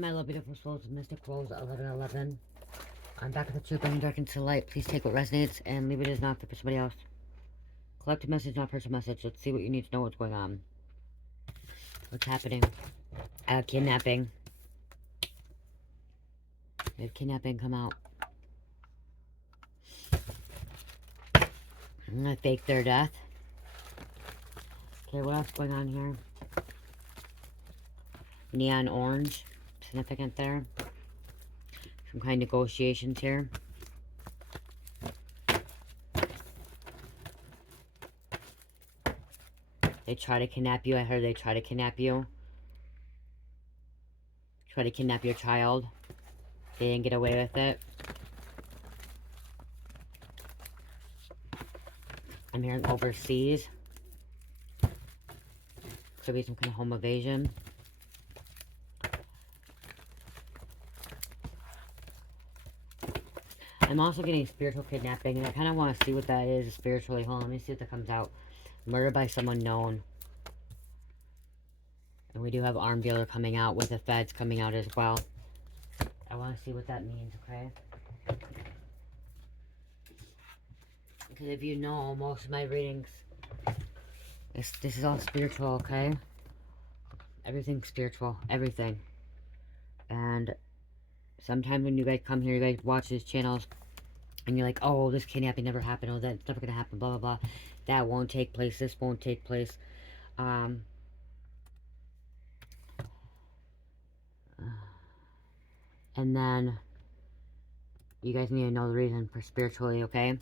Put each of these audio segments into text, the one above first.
my little beautiful souls of Mystic Rose 1111. I'm back at the truth, bringing dark into light. Please take what resonates and leave it as not for somebody else. Collective message, not personal message. Let's see what you need to know what's going on. What's happening? Kidnapping. We have kidnapping come out. I'm gonna fake their death. Okay, what else is going on here? Neon orange. Significant there. Some kind of negotiations here. They try to kidnap you. I heard they try to kidnap you. Try to kidnap your child. They didn't get away with it. I'm hearing overseas. Could be some kind of home evasion. I'm also getting spiritual kidnapping, and I kind of want to see what that is spiritually. Hold on, let me see if that comes out. Murder by someone known. And we do have armed dealer coming out with the feds coming out as well. I want to see what that means, okay? Because if you know, most of my readings, this is all spiritual, okay? Everything's spiritual. Everything. And sometimes when you guys come here, you guys watch these channels, and you're like, oh, this kidnapping never happened, oh, that's never going to happen, blah, blah, blah. That won't take place, this won't take place. And then, you guys need to know the reason for spiritually, okay?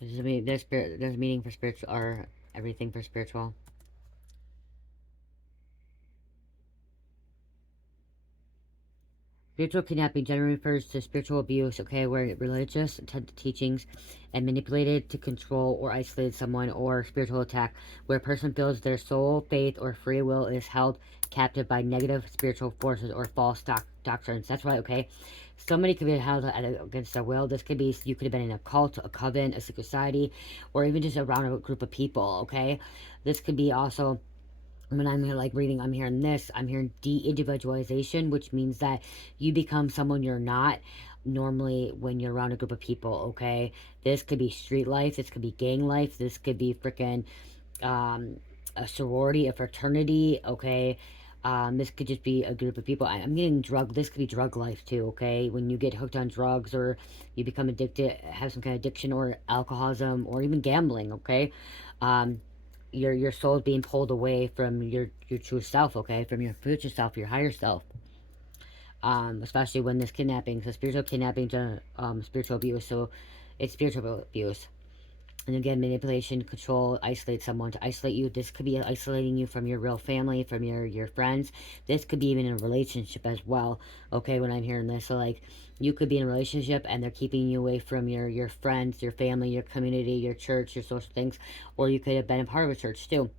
There's meaning for spiritual, or everything for spiritual. Spiritual kidnapping generally refers to spiritual abuse, okay, where religious teachings and manipulated to control or isolate someone, or spiritual attack, where a person feels their soul, faith, or free will is held captive by negative spiritual forces or false doctrines. That's right, okay? Somebody could be held against their will. This could be, you could have been in a cult, a coven, a secret society, or even just around a group of people, okay? This could be also, when I'm here like reading, I'm hearing this, I'm hearing de-individualization, which means that you become someone you're not normally when you're around a group of people, okay? This could be street life, this could be gang life, this could be freaking a sorority, a fraternity, okay? This could just be a group of people. I'm getting this could be drug life too, okay? When you get hooked on drugs, or you become addicted, have some kind of addiction, or alcoholism, or even gambling, okay? Your soul is being pulled away from your true self, okay? From your future self, your higher self. Especially when this kidnapping, so spiritual kidnapping, spiritual abuse, so it's spiritual abuse. And again, manipulation, control, isolate someone, to isolate you. This could be isolating you from your real family, from your friends. This could be even in a relationship as well, okay, when I'm hearing this. So, like, you could be in a relationship and they're keeping you away from your friends, your family, your community, your church, your social things. Or you could have been a part of a church, too.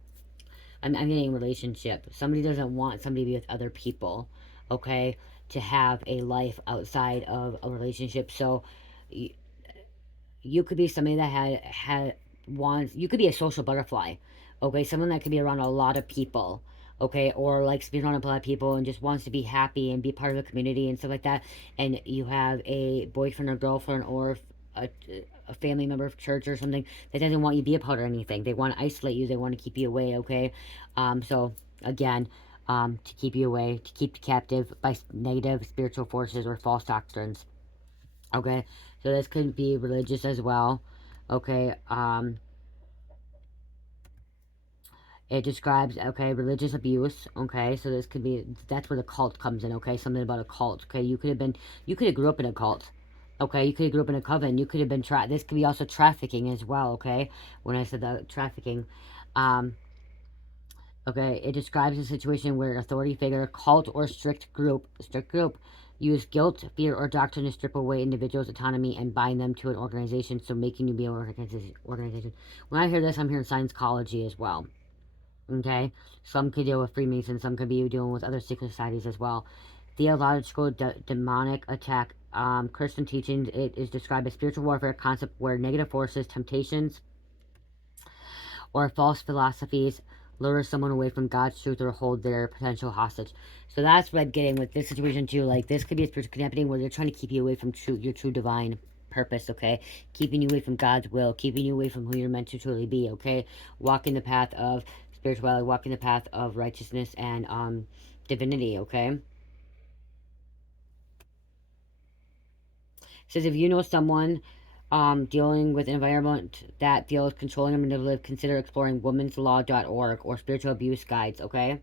I'm getting relationship. Somebody doesn't want somebody to be with other people, okay, to have a life outside of a relationship. So, you could be somebody that wants, you could be a social butterfly, okay, someone that could be around a lot of people, okay, or likes to be around a lot of people and just wants to be happy and be part of a community and stuff like that. And you have a boyfriend or girlfriend, or a family member of church or something that doesn't want you to be a part of anything. They want to isolate you, they want to keep you away, okay? So again, to keep you away, to keep you captive by negative spiritual forces or false doctrines. Okay, so this could be religious as well. Okay, it describes, okay, religious abuse. Okay, so this could be, that's where the cult comes in. Okay, something about a cult. Okay, you could have grew up in a cult. Okay, you could have grew up in a coven. You could have been this could be also trafficking as well. Okay, when I said the trafficking, okay, it describes a situation where an authority figure, cult, or strict group use guilt, fear, or doctrine to strip away individuals' autonomy and bind them to an organization, so making you be an organization. When I hear this, I'm hearing Scientology as well. Okay? Some could deal with Freemasons, some could be dealing with other secret societies as well. theological demonic attack. Christian teachings, it is described as spiritual warfare concept where negative forces, temptations, or false philosophies lure someone away from God's truth or hold their potential hostage. So that's what I'm getting with this situation too. Like, this could be a spiritual kidnapping where they're trying to keep you away from your true divine purpose, okay? Keeping you away from God's will, keeping you away from who you're meant to truly be, okay? Walking the path of spirituality, walking the path of righteousness and divinity, okay? It says if you know someone dealing with an environment that feels controlling or manipulative, consider exploring womenslaw.org or spiritual abuse guides, okay?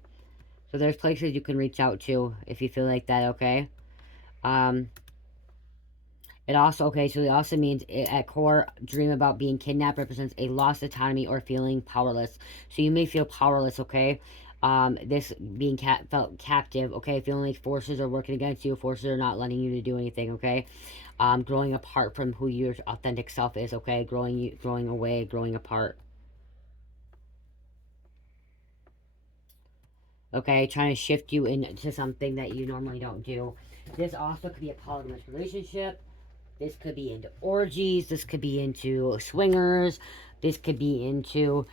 So there's places you can reach out to if you feel like that, okay? Um, it also, okay, so it also means at core, dream about being kidnapped represents a lost autonomy or feeling powerless. So you may feel powerless, okay? This being felt captive, okay? Feeling like forces are working against you, forces are not letting you to do anything, okay? Growing apart from who your authentic self is, okay? Growing away, growing apart. Okay, trying to shift you into something that you normally don't do. This also could be a polygamous relationship. This could be into orgies. This could be into swingers. This could be into,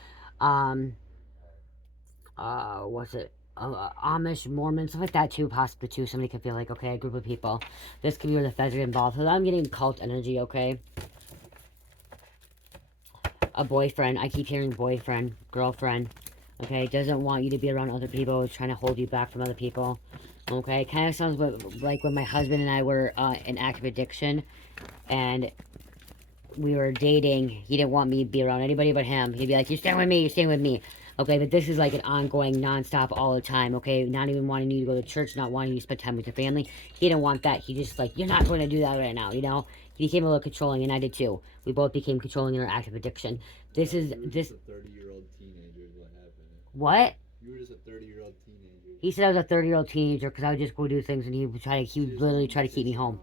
what's it? Amish, Mormon, stuff like that too, possibly too. Somebody could feel like, okay, a group of people. This could be where the feds are involved. So I'm getting cult energy, okay? A boyfriend. I keep hearing boyfriend, girlfriend. Okay, doesn't want you to be around other people. Is trying to hold you back from other people. Okay, kind of sounds like when my husband and I were in active addiction, and we were dating. He didn't want me to be around anybody but him. He'd be like, "You're staying with me. You're staying with me." Okay, but this is like an ongoing, nonstop, all the time. Okay, not even wanting you to go to church, not wanting you to spend time with your family. He didn't want that. He just like, "You're not going to do that right now." You know, he became a little controlling, and I did too. We both became controlling in our active addiction. This is this. A 30-year-old teenager is what happened. What? You were just a 30-year-old teenager. He said I was a 30-year-old teenager because I would just go do things, and he would literally try to keep me home.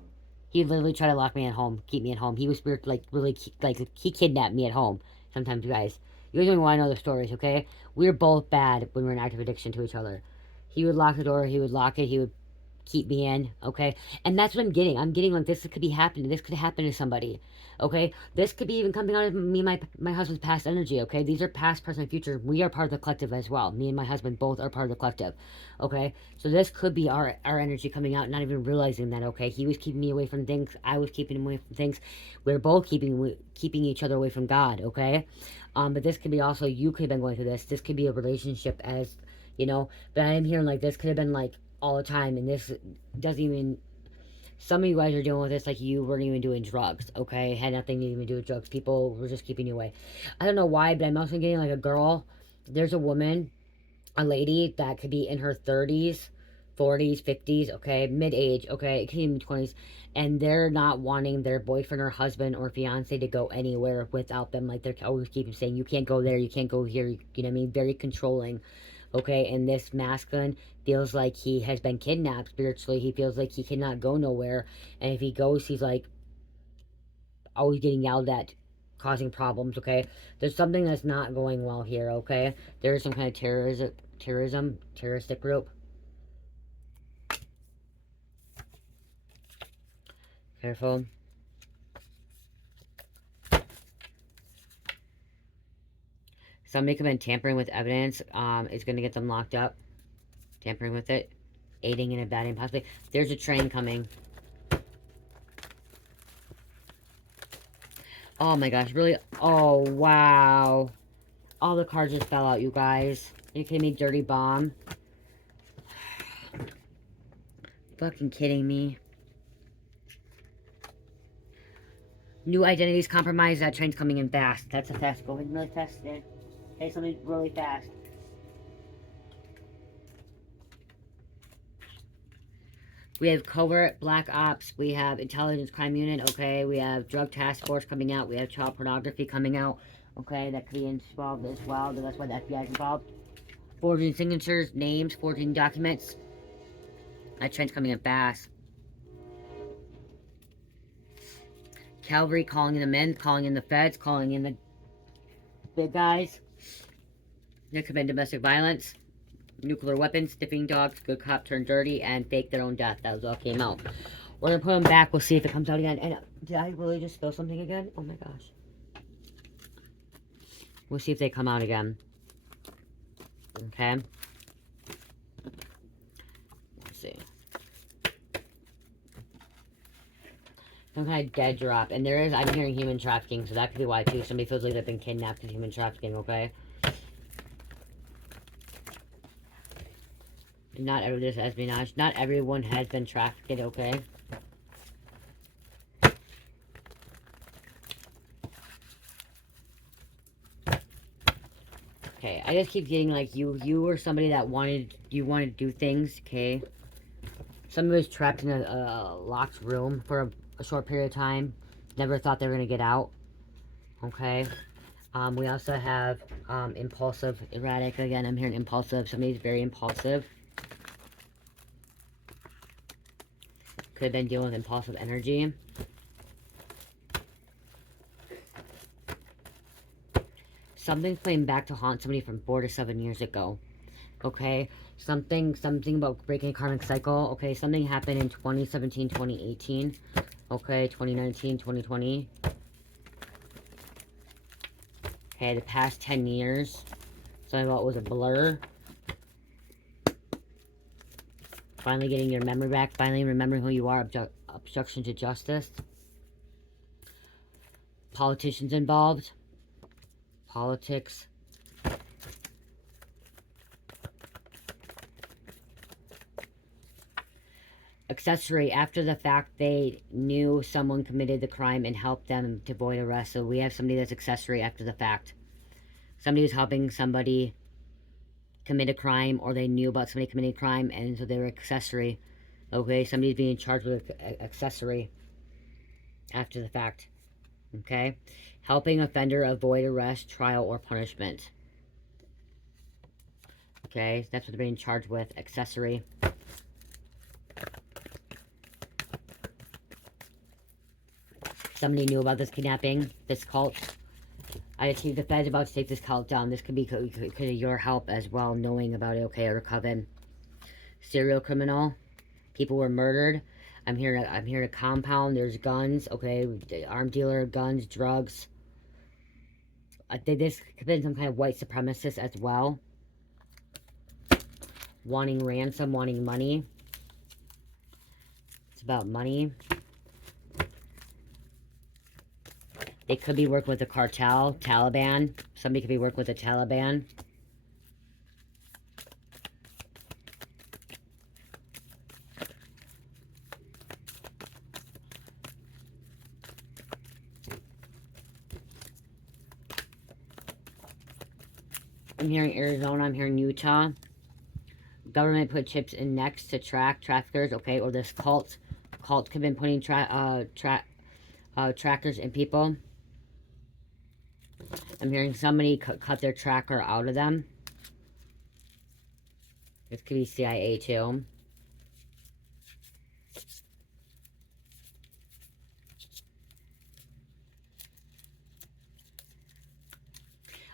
He'd literally try to lock me at home, keep me at home. He was like really like he kidnapped me at home. Sometimes, you guys don't even want to know the stories, okay? We were both bad when we were in active addiction to each other. He would lock the door. He would lock it. He would keep me in, okay? And that's what I'm getting. I'm getting like this could be happening. This could happen to somebody, okay? This could be even coming out of me and my husband's past energy, okay? These are past, present, future. We are part of the collective as well. Me and my husband both are part of the collective, okay? So this could be our energy coming out, not even realizing that, okay? He was keeping me away from things. I was keeping him away from things. We're both keeping each other away from God, okay? But this could be also, you could have been going through this. This could be a relationship as, you know, but I am hearing like this could have been like all the time, and this doesn't even, some of you guys are dealing with this like you weren't even doing drugs, okay? Had nothing to even do with drugs. People were just keeping you away. I don't know why, but I'm also getting like a girl. There's a woman, a lady that could be in her 30s, 40s, 50s, okay, mid-age, okay, it could be 20s, and they're not wanting their boyfriend or husband or fiance to go anywhere without them. Like, they're always keeping saying, you can't go there, you can't go here, you know what I mean? Very controlling, okay? And this masculine feels like he has been kidnapped spiritually. He feels like he cannot go nowhere, and if he goes, he's like always getting yelled at, causing problems, okay? There's something that's not going well here, okay? There is some kind of terroristic group. Careful. Somebody could have been tampering with evidence. Is going to get them locked up. Tampering with it. Aiding and abetting, possibly. There's a train coming. Oh my gosh, really? Oh, wow. All the cards just fell out, you guys. Are you kidding me? Dirty bomb. Fucking kidding me. New identities compromised. That train's coming in fast. That's a fast. Going really fast today. Okay, something really fast. We have covert black ops. We have intelligence crime unit. Okay, we have drug task force coming out. We have child pornography coming out. Okay, that could be involved as well. That's why the FBI is involved. Forging signatures, names, forging documents. That trend's coming in fast. Cavalry calling in the men, calling in the feds, calling in the big guys. There could have been domestic violence. nuclear weapons, sniffing dogs, good cop turned dirty, and fake their own death. That was all came out. We're gonna put them back. We'll see if it comes out again. And did I really just spill something again? Oh my gosh. We'll see if they come out again. Okay. Let's see. Some kind of dead drop. And there is, I'm hearing human trafficking, so that could be why too. Somebody feels like they've been kidnapped in human trafficking, okay? Not every, this espionage. Not everyone has been trafficked, okay? Okay, I just keep getting like you were somebody that wanted to do things, okay? Somebody was trapped in a locked room for a short period of time. Never thought they were gonna get out. Okay. We also have impulsive, erratic. Again, I'm hearing impulsive. Somebody's very impulsive. Could have been dealing with impulsive energy. Something's playing back to haunt somebody from 4 to 7 years ago. Okay, something about breaking a karmic cycle. Okay, something happened in 2017, 2018. Okay, 2019, 2020. Okay, the past 10 years. Something about was a blur. Finally getting your memory back. Finally remembering who you are. Obstruction to justice. Politicians involved. Politics. Accessory. After the fact, they knew someone committed the crime and helped them to avoid arrest. So we have somebody that's accessory after the fact. Somebody was helping somebody commit a crime, or they knew about somebody committing a crime, and so they were accessory. Okay, somebody's being charged with accessory after the fact. Okay, helping offender avoid arrest, trial, or punishment. Okay, that's what they're being charged with, accessory. Somebody knew about this kidnapping, this cult. I achieved the Fed's about to take this cult down. This could be your help as well, knowing about it, okay, or coven. Serial criminal. People were murdered. I'm here to compound. There's guns, okay, armed dealer, guns, drugs. I think this could have been some kind of white supremacist as well. Wanting ransom, wanting money. It's about money. They could be working with the cartel, Taliban. Somebody could be working with the Taliban. I'm hearing Arizona, I'm hearing Utah. Government put chips in necks to track traffickers, okay, or this cult. Cult could have been putting trackers in people. I'm hearing somebody cut their tracker out of them. This could be CIA too.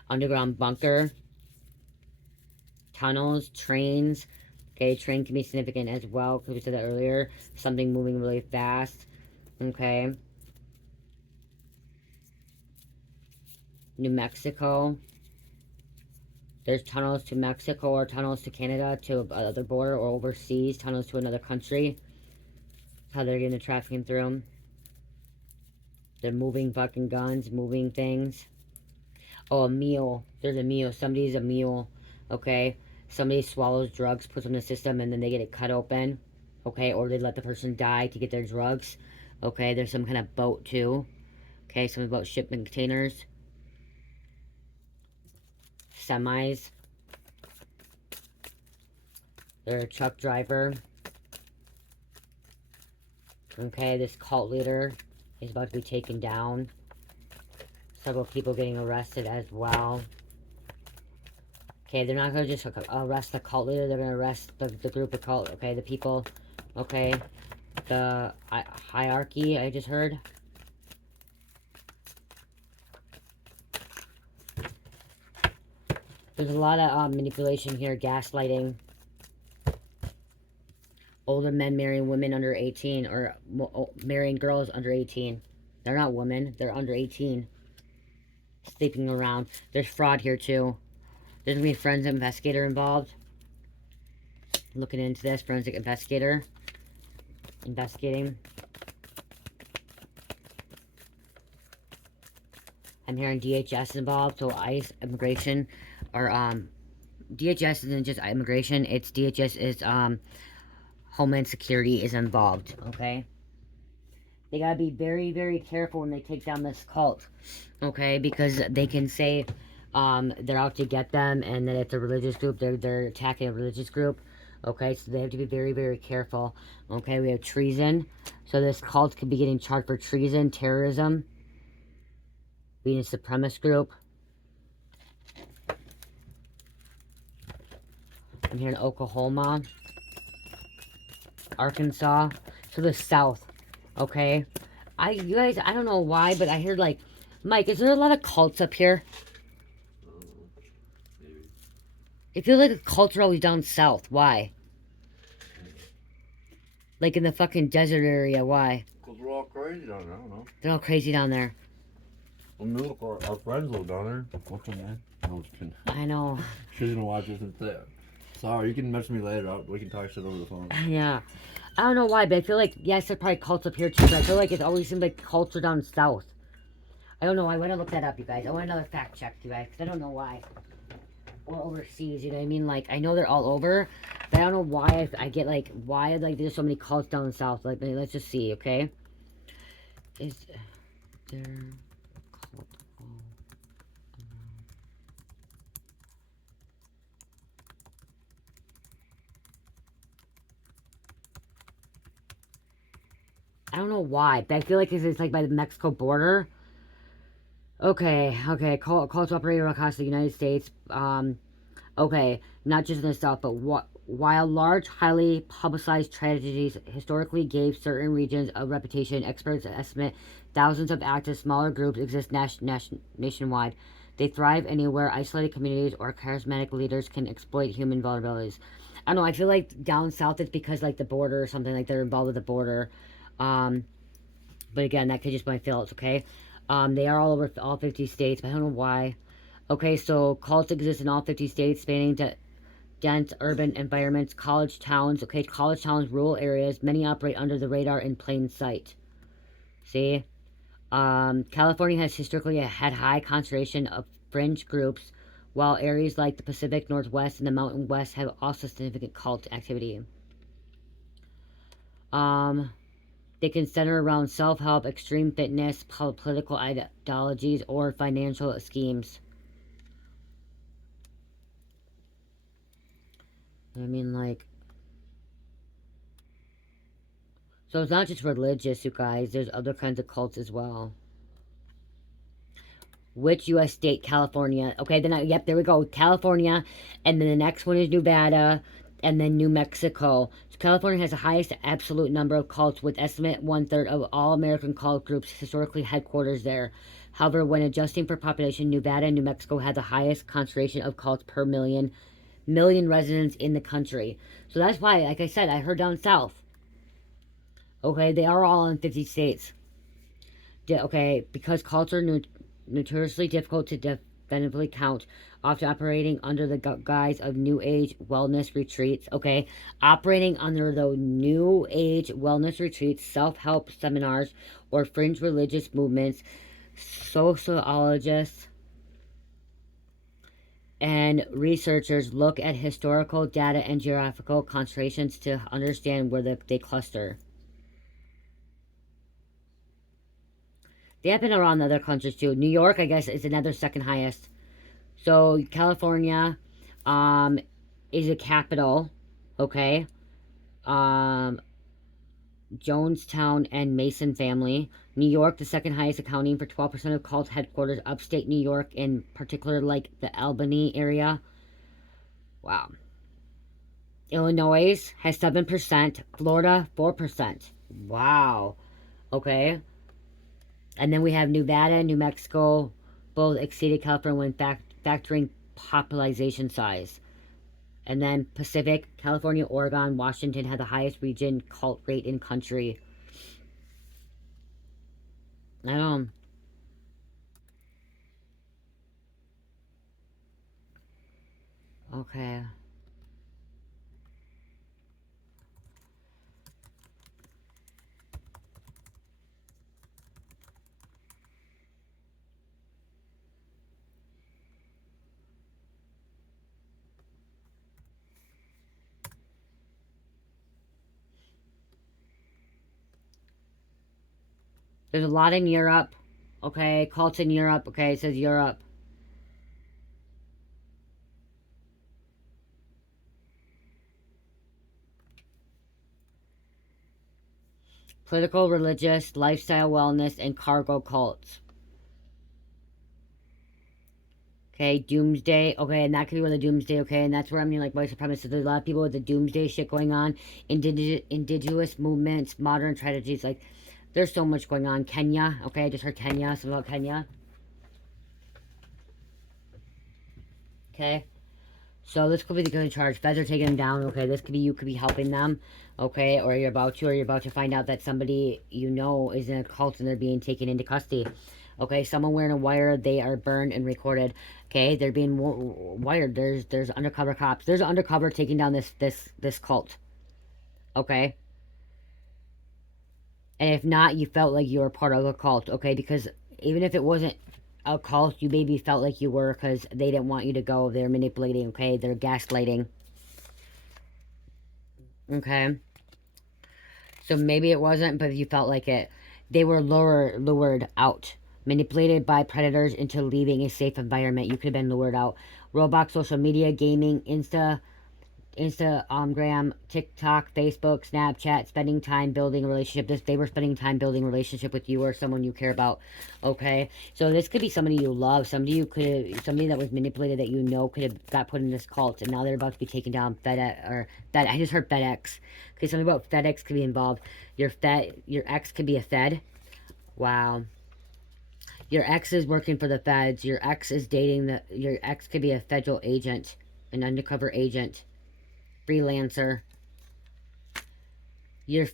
Underground bunker. Tunnels, trains. Okay, train can be significant as well, because we said that earlier. Something moving really fast. Okay. New Mexico. There's tunnels to Mexico, or tunnels to Canada, to another border, or overseas, tunnels to another country. That's how they're getting the trafficking through. They're moving fucking guns, moving things. Oh, a meal. There's a meal. Somebody's a meal. Okay. Somebody swallows drugs, puts them in the system, and then they get it cut open. Okay. Or they let the person die to get their drugs. Okay. There's some kind of boat too. Okay. Something about shipment containers. Semis. They're a truck driver. Okay. This cult leader is about to be taken down. Several people getting arrested as well. Okay, they're not going to just arrest the cult leader. They're going to arrest the group of cult. Okay, the people. Okay. The hierarchy, I just heard. There's a lot of manipulation here, gaslighting. Older men marrying women under 18 or marrying girls under 18. They're not women, they're under 18. Sleeping around. There's fraud here too. There's gonna be a forensic investigator involved. Looking into this, forensic investigator. Investigating. I'm hearing DHS involved, so ICE, immigration, or DHS isn't just immigration, it's DHS is Homeland Security is involved, okay? They gotta be very, very careful when they take down this cult, okay? Because they can say they're out to get them and that it's a religious group, they're attacking a religious group, okay? So they have to be very, very careful, okay? We have treason, so this cult could be getting charged for treason, terrorism, being a supremacist group. I'm here in Oklahoma, Arkansas, so the South, okay? You guys, I don't know why, but I heard like, Mike, is there a lot of cults up here? Maybe. It feels like the cults are always down south. Why? Like in the fucking desert area. Why? Because we're all crazy down there. I don't know. They're all crazy down there. Well, our friends live down there. What's her name? No, just kidding. I know. She's gonna watch this and say, sorry, you can message me later. We can talk shit over the phone. Yeah. I don't know why, but I feel like, yes, there's probably cults up here too, but I feel like it always seems like cults are down south. I don't know. I want to look that up, you guys. I want another fact check, you guys, because I don't know why. Or overseas, you know what I mean? Like, I know they're all over, but I don't know why I get, like, why, like, there's so many cults down south. Like, let's just see, okay? Is there cult all around? I don't know why, but I feel like it's like by the Mexico border. Okay, cults operate across the United States. Okay, not just in the South, but while large, highly publicized tragedies historically gave certain regions a reputation, experts estimate thousands of active smaller groups exist nationwide. They thrive anywhere isolated communities or charismatic leaders can exploit human vulnerabilities. I don't know, I feel like down south it's because like the border or something, like they're involved with the border. But again, that could just be my feelings, okay? They are all over all 50 states, but I don't know why. Okay, so cults exist in all 50 states, spanning dense urban environments, college towns. Okay, college towns, rural areas. Many operate under the radar in plain sight. See? California has historically had high concentration of fringe groups, while areas like the Pacific Northwest and the Mountain West have also significant cult activity. They can center around self-help, extreme fitness, political ideologies, or financial schemes. I mean, like... So it's not just religious, you guys. There's other kinds of cults as well. Which U.S. state? California. Okay, then, yep, there we go. California. And then the next one is Nevada. And then New Mexico. So California has the highest absolute number of cults, with estimate 1/3 of all American cult groups historically headquarters there. However, when adjusting for population, Nevada and New Mexico had the highest concentration of cults per million residents in the country. So that's why, like I said, I heard down south. Okay, they are all in 50 states. Okay, because cults are notoriously difficult to definitively count, often operating under the guise of New Age wellness retreats. Okay, operating under the New Age wellness retreats, self-help seminars, or fringe religious movements, sociologists and researchers look at historical data and geographical concentrations to understand where they cluster. They happen around other countries too. New York, I guess, is another second highest. So California is the capital, okay? Jonestown and Mason family. New York, the second highest, accounting for 12% of cult headquarters. Upstate New York, in particular, like the Albany area. Wow. Illinois has 7%. Florida, 4%. Wow. Okay. And then we have Nevada and New Mexico, both exceeded California when factoring population size. And then Pacific, California, Oregon, Washington had the highest region cult rate in country. I don't. Okay. There's a lot in Europe. Okay, cults in Europe. Okay, it says Europe. Political, religious, lifestyle, wellness, and cargo cults. Okay, doomsday. Okay, and that could be where the doomsday. Okay, and that's where I mean, like, white supremacists. There's a lot of people with the doomsday shit going on. Indigenous movements, modern tragedies. Like, there's so much going on. Kenya. Okay, I just heard Kenya. Something about Kenya. Okay. So this could be the good charge. Feds are taking them down. Okay, this could be you could be helping them. Okay, or you're about to find out that somebody you know is in a cult and they're being taken into custody. Okay, someone wearing a wire, they are burned and recorded. Okay, they're being wired. There's undercover cops. There's an undercover taking down this cult. Okay, and if not, you felt like you were part of a cult. Okay, because even if it wasn't a cult, you maybe felt like you were because they didn't want you to go. They're manipulating. Okay, they're gaslighting. Okay, so maybe it wasn't, but you felt like it. They were lured out, manipulated by predators into leaving a safe environment. You could have been lured out. Roblox, social media, gaming, Instagram, TikTok, Facebook, Snapchat, spending time building a relationship. They were spending time building a relationship with you or someone you care about. Okay, so this could be somebody you love, somebody that was manipulated that you know could have got put in this cult, and now they're about to be taken down. I just heard FedEx. Okay, something about FedEx could be involved. Your ex could be a Fed. Wow. Your ex is working for the feds. Your ex is dating your ex could be a federal agent, an undercover agent, freelancer. Your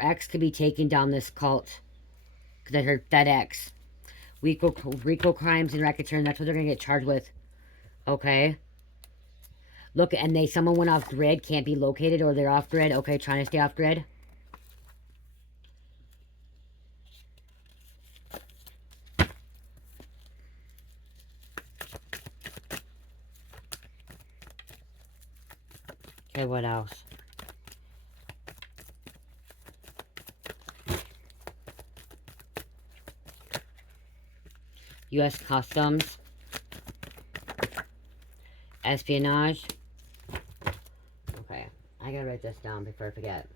ex could be taking down this cult. Because I heard FedEx. RICO crimes and racketeering. That's what they're going to get charged with. Okay. Look, and someone went off grid, can't be located, or they're off grid. Okay, trying to stay off grid. Okay, what else? U.S. Customs. Espionage. Okay, I gotta write this down before I forget.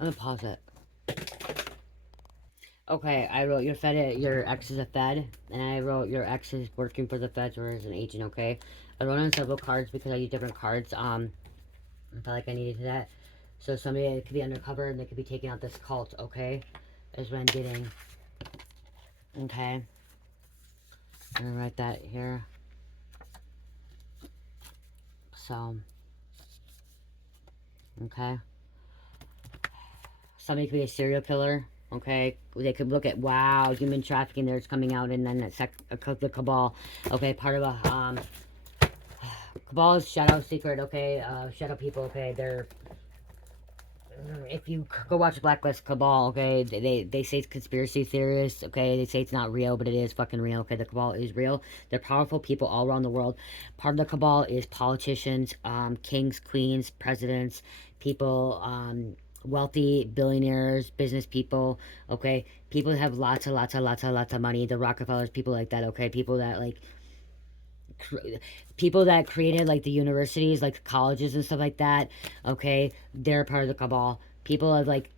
I'm gonna pause it. Okay, I wrote your ex is a Fed, and I wrote your ex is working for the Feds or is an agent. Okay, I wrote on several cards because I use different cards. I felt like I needed that. So somebody it could be undercover and they could be taking out this cult. Okay, is what I'm getting. Okay, I'm gonna write that here. So, okay, somebody could be a serial killer. Okay, they could look at wow human trafficking. There's coming out, and then the cabal. Okay, part of a cabal is shadow secret. Okay, shadow people. Okay, they're if you go watch Blacklist Cabal, okay, they say it's conspiracy theorists, okay, they say it's not real, but it is fucking real, okay, the Cabal is real. They're powerful people all around the world. Part of the Cabal is politicians, kings, queens, presidents, people, wealthy billionaires, business people, okay, people that have lots of money, the Rockefellers, people like that, okay, people that, like, people that created like the universities, like colleges and stuff like that, okay, they're part of the cabal. People of like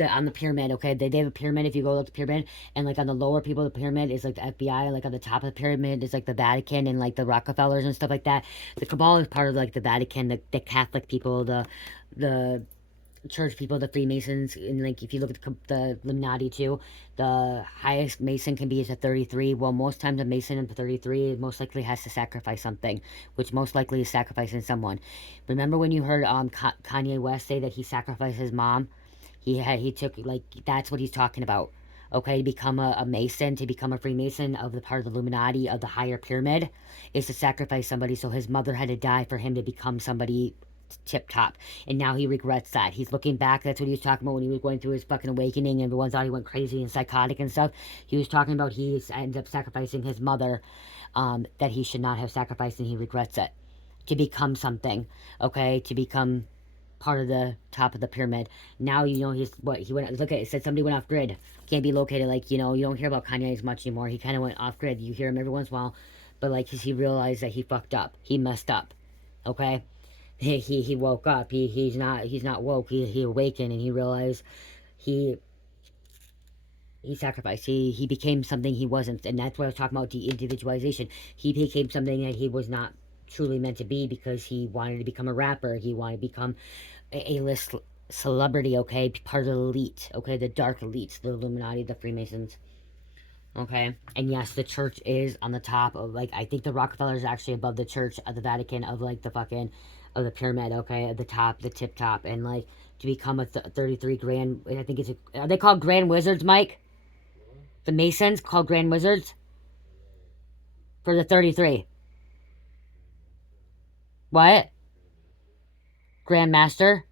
on the pyramid, okay, they have a pyramid. If you go look at the pyramid, and like on the lower people of the pyramid is like the FBI, like on the top of the pyramid is like the Vatican and like the Rockefellers and stuff like that. The cabal is part of like the Vatican, the Catholic people, the church people, the Freemasons, and like if you look at the Illuminati too, the highest Mason can be is a 33. Well, most times a Mason in 33 most likely has to sacrifice something, which most likely is sacrificing someone. Remember when you heard Kanye West say that he sacrificed his mom? He took, like, that's what he's talking about. Okay, to become a Mason, to become a Freemason of the part of the Illuminati of the higher pyramid, is to sacrifice somebody. So his mother had to die for him to become somebody tip top, and now he regrets that. He's looking back. That's what he was talking about when he was going through his fucking awakening, and everyone thought he went crazy and psychotic and stuff. He was talking about he ended up sacrificing his mother, that he should not have sacrificed, and he regrets it, to become something. Okay, to become part of the top of the pyramid. Now you know he's what he went. Look at it. Said somebody went off grid. Can't be located. Like, you know, you don't hear about Kanye as much anymore. He kind of went off grid. You hear him every once in a while, but like, 'cause he realized that he fucked up. He messed up. Okay, he woke up. He's not woke. He awakened, and he realized he sacrificed. He became something he wasn't, and that's what I was talking about, de-individualization. He became something that he was not truly meant to be, because he wanted to become a rapper. He wanted to become a list celebrity, okay, part of the elite, okay, the dark elites, the Illuminati, the Freemasons, okay. And yes, the church is on the top of, like, I think the Rockefeller is actually above the church of the Vatican, of like the fucking of the pyramid, okay, at the top, the tip top. And like, to become a 33 grand, I think it's are they called grand wizards, Mike? The Masons called grand wizards for the 33. What? Grand master?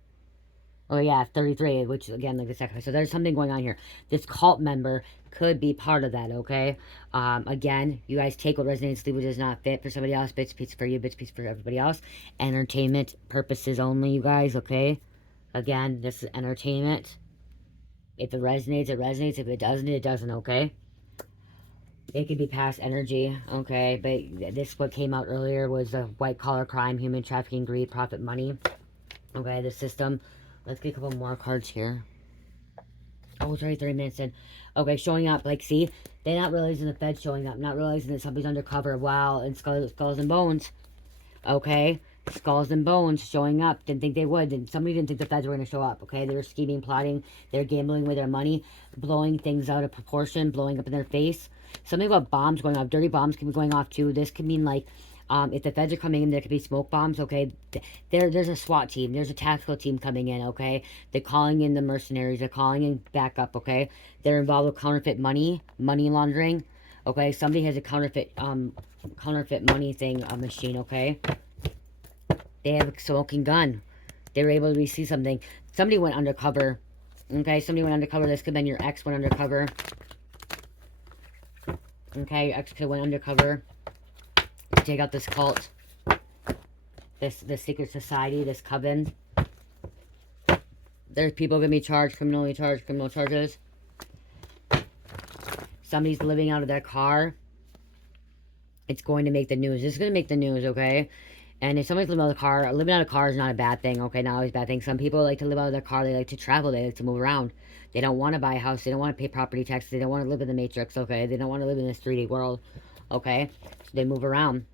Oh yeah, 33, which again, like the sacrifice. So there's something going on here. This cult member could be part of that, okay? Again, you guys take what resonates, leave what does not fit for somebody else. Bits, pizza for you, bits, pizza for everybody else. Entertainment purposes only, you guys, okay? Again, this is entertainment. If it resonates, it resonates. If it doesn't, it doesn't, okay? It could be past energy, okay? But this, what came out earlier, was the white collar crime, human trafficking, greed, profit, money. Okay, the system. Let's get a couple more cards here. Oh, it's already 30 minutes in. Okay, showing up. Like, see? They're not realizing the Fed's showing up. Not realizing that somebody's undercover. Wow, and skulls and bones. Okay? Skulls and bones showing up. Didn't think they would. Somebody didn't think the Feds were going to show up. Okay? They were scheming, plotting. They were gambling with their money. Blowing things out of proportion. Blowing up in their face. Something about bombs going off. Dirty bombs can be going off, too. This could mean, like, if the Feds are coming in, there could be smoke bombs, okay? There's a SWAT team. There's a tactical team coming in, okay? They're calling in the mercenaries. They're calling in backup, okay? They're involved with counterfeit money laundering, okay? Somebody has a counterfeit money thing, machine, okay? They have a smoking gun. They were able to see something. Somebody went undercover, okay? Somebody went undercover. This could have been your ex went undercover. Okay, your ex could have went undercover to take out this cult, this secret society, this coven. There's people going to be charged, criminal charges. Somebody's living out of their car. It's going to make the news. This is going to make the news, okay? And if somebody's living out of a car, living out of a car is not a bad thing, okay? Not always a bad thing. Some people like to live out of their car. They like to travel. They like to move around. They don't want to buy a house. They don't want to pay property taxes. They don't want to live in the matrix, okay? They don't want to live in this 3D world, okay? So they move around,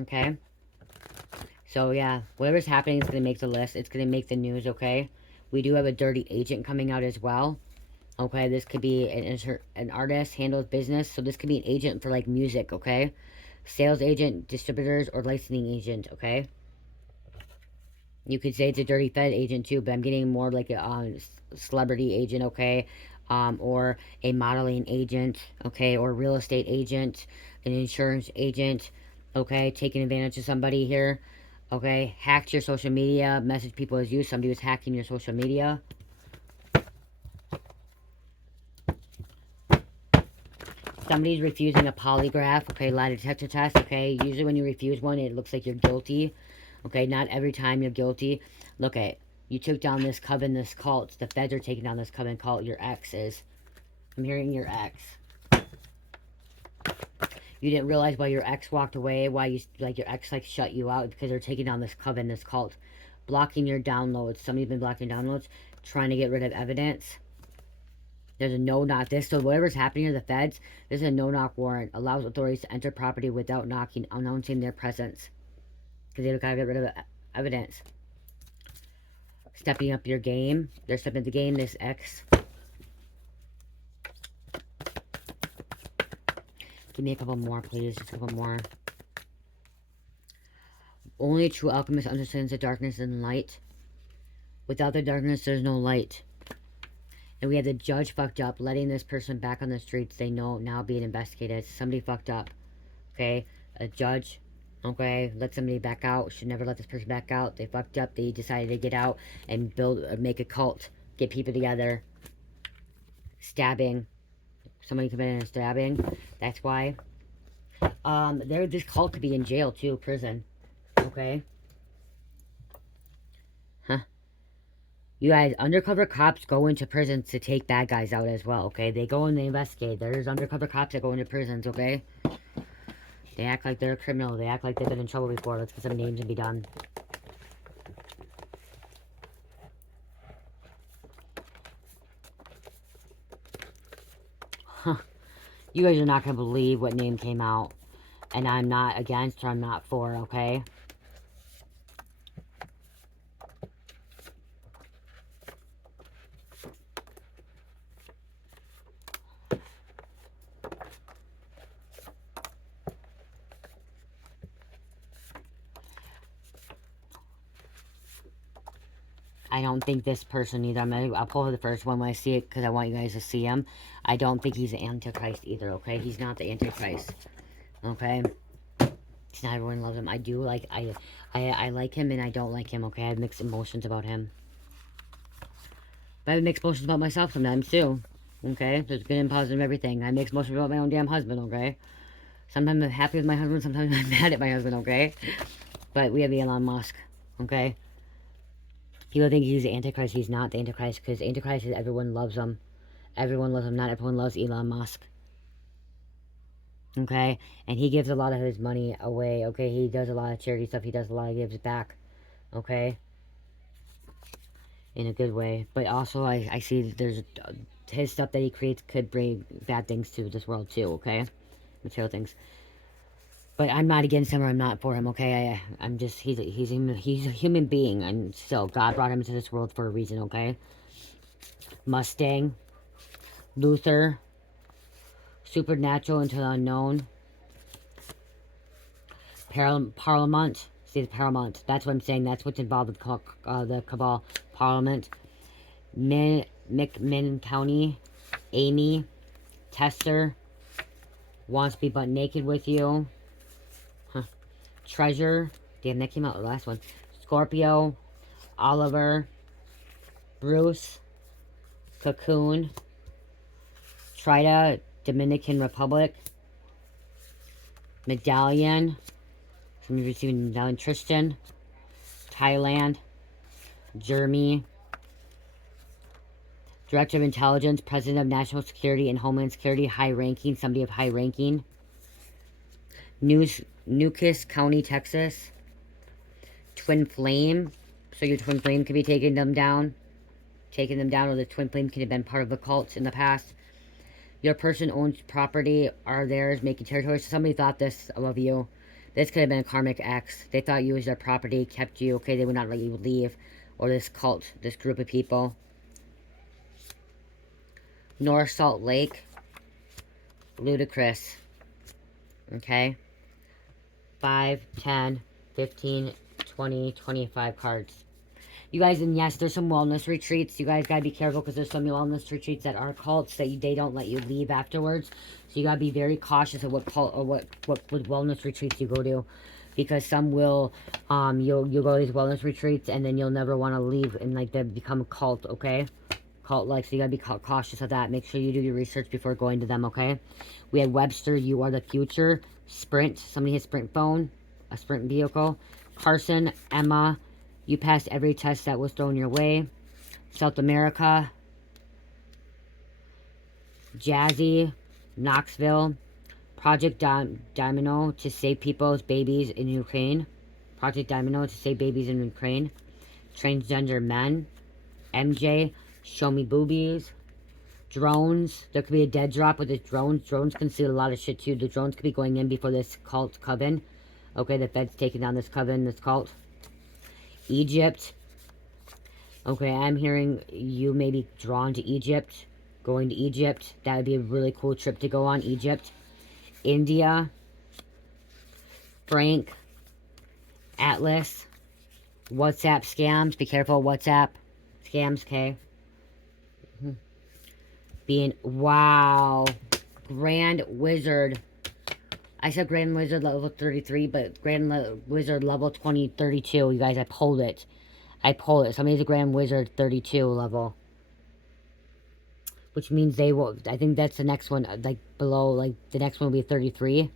okay? So yeah, whatever's happening is going to make the list. It's going to make the news, okay? We do have a dirty agent coming out as well. Okay, this could be an artist, handles business. So this could be an agent for like music, okay? Sales agent, distributors, or licensing agent, okay? You could say it's a dirty Fed agent too, but I'm getting more like a celebrity agent, okay? Or a modeling agent, okay? Or real estate agent, an insurance agent, okay? Taking advantage of somebody here, okay? Hacked your social media, message people as you. Somebody was hacking your social media. Somebody's refusing a polygraph, okay, lie detector test, okay? Usually when you refuse one, it looks like you're guilty, okay? Not every time you're guilty. Look at it. You took down this coven, this cult. The Feds are taking down this coven cult. Your ex is. I'm hearing your ex. You didn't realize why your ex walked away, why you, like, your ex, like, shut you out, because they're taking down this coven, this cult. Blocking your downloads. Somebody's been blocking downloads, trying to get rid of evidence. There's a no-knock. This, so whatever's happening here, the feds, there's a no-knock warrant. Allows authorities to enter property without knocking, announcing their presence. Because they gotta get rid of evidence. Stepping up your game. They're stepping up the game, this ex. Give me a couple more, please. Just a couple more. Only a true alchemist understands the darkness and light. Without the darkness, there's no light. And we have the judge fucked up, letting this person back on the streets. They know now being investigated. Somebody fucked up. Okay? A judge, okay, let somebody back out. Should never let this person back out. They fucked up. They decided to get out and build, make a cult. Get people together. Stabbing. Somebody committed a stabbing. That's why. This cult could be in jail too, prison. Okay? Huh? You guys, undercover cops go into prisons to take bad guys out as well, okay? They go and they investigate. There's undercover cops that go into prisons, okay? They act like they're a criminal. They act like they've been in trouble before. Let's get some names and be done. Huh. You guys are not going to believe what name came out. And I'm not against or I'm not for, okay? I don't think this person either. I'll pull the first one when I see it because I want you guys to see him. I don't think he's the Antichrist either, okay? He's not the Antichrist, okay? It's not everyone loves him. I do like, I like him and I don't like him, okay? I have mixed emotions about him. But I have mixed emotions about myself sometimes too, okay? There's good and positive everything. I have mixed emotions about my own damn husband, okay? Sometimes I'm happy with my husband, sometimes I'm mad at my husband, okay? But we have Elon Musk, okay? People think he's the Antichrist. He's not the Antichrist because Antichrist is everyone loves him. Everyone loves him. Not everyone loves Elon Musk. Okay? And he gives a lot of his money away. Okay? He does a lot of charity stuff. He does a lot of gives back. Okay? In a good way. But also, I see that there's his stuff that he creates could bring bad things to this world too. Okay? Material things. But I'm not against him or I'm not for him, okay? I'm just, he's a human being, and still, God brought him into this world for a reason, okay? Mustang, Luther, Supernatural into the Unknown, Parliament, see the Paramount, that's what I'm saying, that's what's involved with the cabal, Parliament, McMinn County, Amy, Tester, wants to be butt naked with you, Treasure. Damn, that came out the last one. Scorpio. Oliver. Bruce. Cocoon. Trida. Dominican Republic. Medallion. Somebody receiving Medallion. Tristan. Thailand. Jeremy. Director of Intelligence. President of National Security and Homeland Security. High ranking. Somebody of high ranking. Nucus County, Texas. Twin Flame. So your Twin Flame could be taking them down. Or the Twin Flame could have been part of the cult in the past. Your person owns property, are theirs, making territory. So somebody thought this of you. This could have been a karmic ex. They thought you was their property, kept you, okay, they would not let you leave. Or this cult, this group of people. North Salt Lake. Ludicrous. Okay. 5, 10, 15, 20, 25 cards. You guys, and yes, there's some wellness retreats. You guys gotta be careful because there's some wellness retreats that are cults that they don't let you leave afterwards. So you gotta be very cautious of what cult or what wellness retreats you go to, because some will, you'll go to these wellness retreats and then you'll never want to leave and like they become a cult, okay? Cult-like, so you gotta be cautious of that. Make sure you do your research before going to them, okay? We had Webster, You Are the Future. Sprint, somebody hit Sprint phone, a Sprint vehicle. Carson, Emma, you passed every test that was thrown your way. South America. Jazzy, Knoxville. Project Domino to save people's babies in Ukraine. Project Domino to save babies in Ukraine. Transgender men. MJ, show me boobies. Drones. There could be a dead drop with the drones. Drones can see a lot of shit too. The drones could be going in before this cult coven. Okay, the Fed's taking down this coven, this cult. Egypt. Okay, I'm hearing you may be drawn to Egypt. Going to Egypt. That would be a really cool trip to go on, Egypt. India. Frank. Atlas. WhatsApp scams. Be careful, WhatsApp scams, okay? Being, wow. Grand Wizard. I said Grand Wizard level 33, but Grand Wizard level 32. You guys, I pulled it. I pulled it. Somebody's a Grand Wizard 32 level. Which means they will, I think that's the next one, like, below, like, the next one will be 33.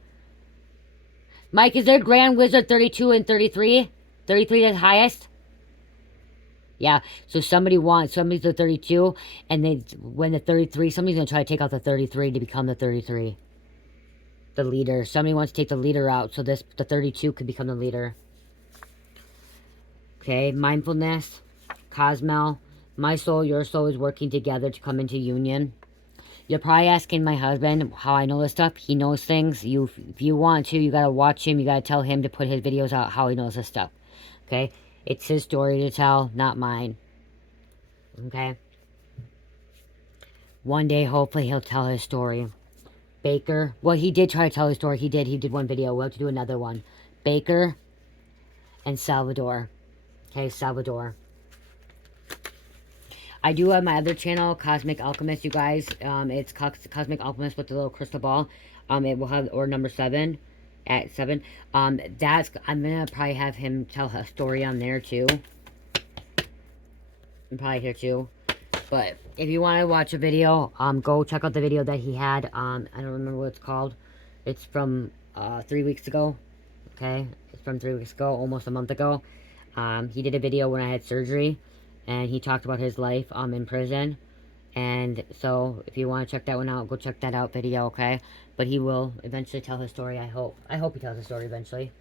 Mike, is there Grand Wizard 32 and 33? 33 is highest? Yeah, so somebody's the 32, and then when the 33, somebody's going to try to take out the 33 to become the 33. The leader. Somebody wants to take the leader out, so the 32 could become the leader. Okay, mindfulness. Cosmel. My soul, your soul is working together to come into union. You're probably asking my husband how I know this stuff. He knows things. If you want to, you got to watch him. You got to tell him to put his videos out how he knows this stuff. Okay? It's his story to tell, not mine. Okay? One day, hopefully, he'll tell his story. Baker. Well, he did try to tell his story. He did one video. We'll have to do another one. Baker and Salvador. Okay, Salvador. I do have my other channel, Cosmic Alchemist, you guys. It's Cosmic Alchemist with the little crystal ball. It will have, or number 7, at 7. I'm gonna probably have him tell a story on there too. I'm probably here too. But if you want to watch a video, go check out the video that he had. I don't remember what it's called. It's from 3 weeks ago. Okay, it's from 3 weeks ago, almost a month ago. He did a video when I had surgery, and he talked about his life in prison. And so if you want to check that one out, go check that out video, okay? But he will eventually tell his story, I hope. I hope he tells his story eventually.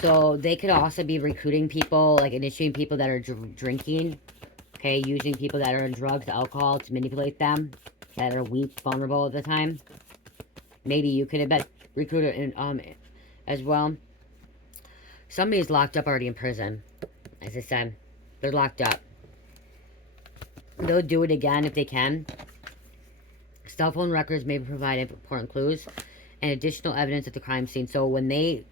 So they could also be recruiting people, like initiating people that are drinking, okay? Using people that are on drugs, alcohol to manipulate them, that are weak, vulnerable at the time. Maybe you could have been recruited as well. Somebody's locked up already in prison. As I said, they're locked up. They'll do it again if they can. Cell phone records may provide important clues and additional evidence at the crime scene. So when they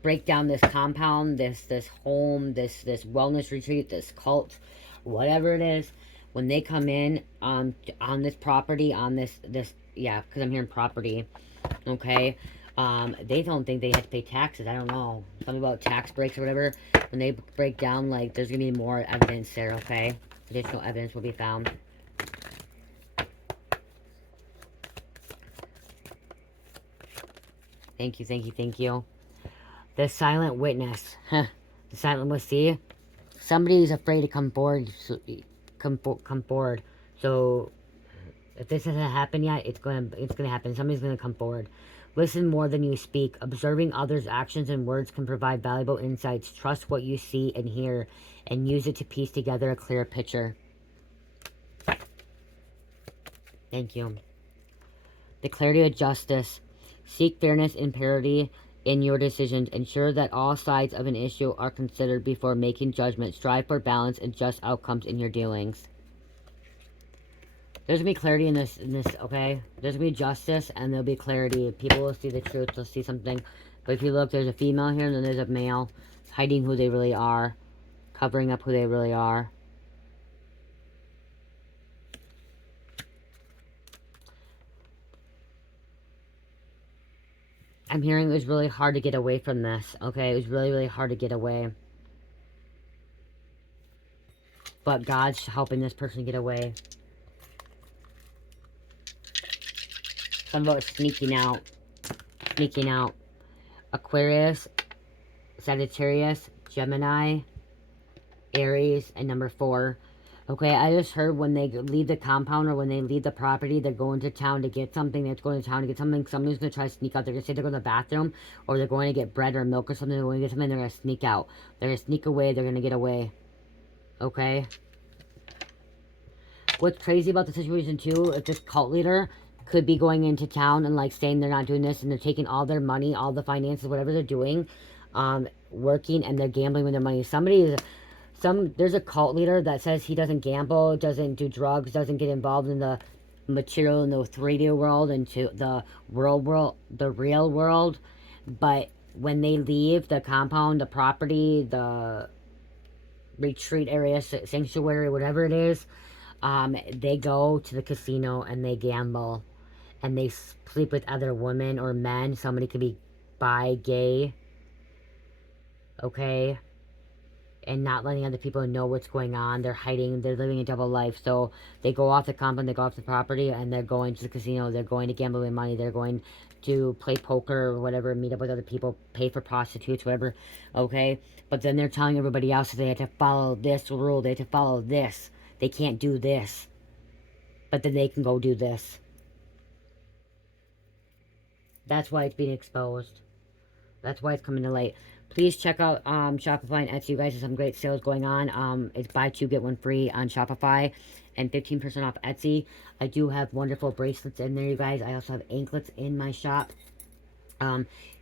break down this compound, this home, this wellness retreat, this cult, whatever it is, when they come in on this property, on this yeah, because I'm hearing property, okay, they don't think they have to pay taxes. I don't know, something about tax breaks or whatever. When they break down, like, there's gonna be more evidence there, okay? Additional evidence will be found. Thank you, thank you, thank you. The silent witness. Huh. The silent witness. See? Somebody's afraid to come forward. Come forward. So, if this hasn't happened yet, it's gonna happen. Somebody's gonna come forward. Listen more than you speak. Observing others' actions and words can provide valuable insights. Trust what you see and hear, and use it to piece together a clear picture. Thank you. The clarity of justice. Seek fairness and parity in your decisions. Ensure that all sides of an issue are considered before making judgments. Strive for balance and just outcomes in your dealings. There's gonna be clarity in this, okay? There's gonna be justice and there'll be clarity. People will see the truth, they'll see something. But if you look, there's a female here and then there's a male hiding who they really are, covering up who they really are. I'm hearing it was really hard to get away from this, okay? It was really, really hard to get away. But God's helping this person get away. Something about sneaking out. Sneaking out. Aquarius, Sagittarius, Gemini, Aries, and number 4. Okay, I just heard when they leave the compound or when they leave the property, they're going to town to get something. They're going to town to get something. Somebody's going to try to sneak out. They're going to say they're going to the bathroom, or they're going to get bread or milk or something. They're going to get something. They're going to sneak out. They're going to sneak away. They're going to get away. Okay? What's crazy about the situation, too, if this cult leader could be going into town and, like, saying they're not doing this, and they're taking all their money, all the finances, whatever they're doing, working, and they're gambling with their money. There's a cult leader that says he doesn't gamble, doesn't do drugs, doesn't get involved in the material in the 3D world, into the the real world. But when they leave the compound, the property, the retreat area, sanctuary, whatever it is, they go to the casino and they gamble and they sleep with other women or men. Somebody could be bi, gay, okay? And not letting other people know what's going on. They're hiding. They're living a double life. So they go off the compound, they go off the property, and they're going to the casino. They're going to gamble with money. They're going to play poker or whatever, meet up with other people, pay for prostitutes, whatever, okay? But then they're telling everybody else that they have to follow this rule. They have to follow this. They can't do this. But then they can go do this. That's why it's being exposed. That's why it's coming to light. Please check out Shopify and Etsy. You guys, there's some great sales going on. It's buy 2, get 1 free on Shopify and 15% off Etsy. I do have wonderful bracelets in there, you guys. I also have anklets in my shop.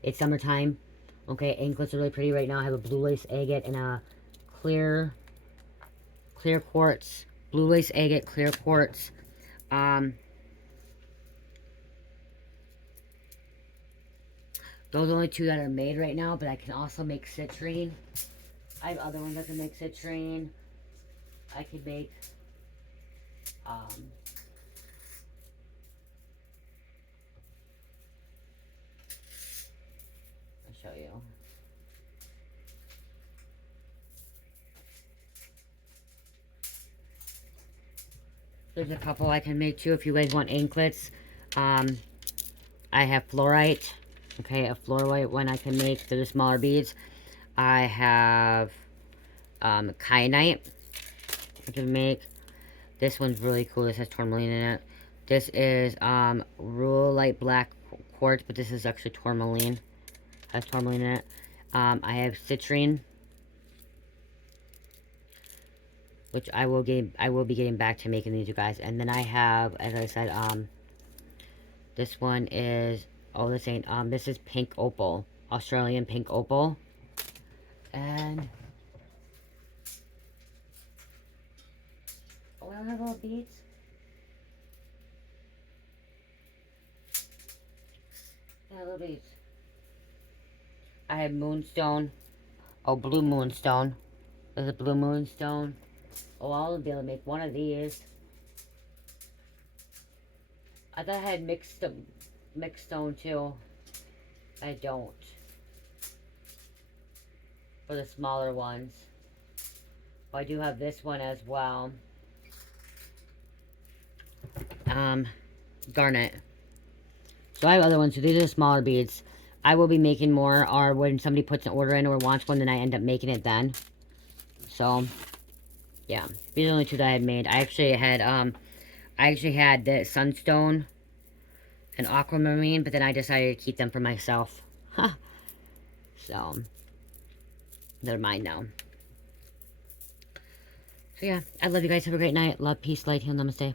It's summertime. Okay, anklets are really pretty right now. I have a blue lace agate and a clear quartz. Blue lace agate, clear quartz. Those are the only 2 that are made right now, but I can also make citrine. I have other ones I can make citrine. I could make, I'll show you. There's a couple I can make too if you guys want anklets. I have fluorite. Okay, a fluorite one I can make. They're the smaller beads. I have kyanite I can make. This one's really cool. This has tourmaline in it. This is rulite black quartz, but this is actually tourmaline. Has tourmaline in it. I have citrine, which I will be getting back to making these, you guys. And then I have, as I said, this one is, oh, this ain't, this is pink opal, Australian pink opal. And, oh, I don't have all beads. Yeah, little beads. I have moonstone. Oh, blue moonstone. There's a blue moonstone. Oh, I'll be able to make one of these. I thought I had mixed stone too. I don't. For the smaller ones. But I do have this one as well. Garnet. So I have other ones. So these are the smaller beads. I will be making more, or when somebody puts an order in or wants one, then I end up making it then. So, yeah. These are the only 2 that I had made. I actually had the sunstone and aquamarine, but then I decided to keep them for myself. So, they're mine now. So yeah, I love you guys. Have a great night. Love, peace, light, heal, namaste.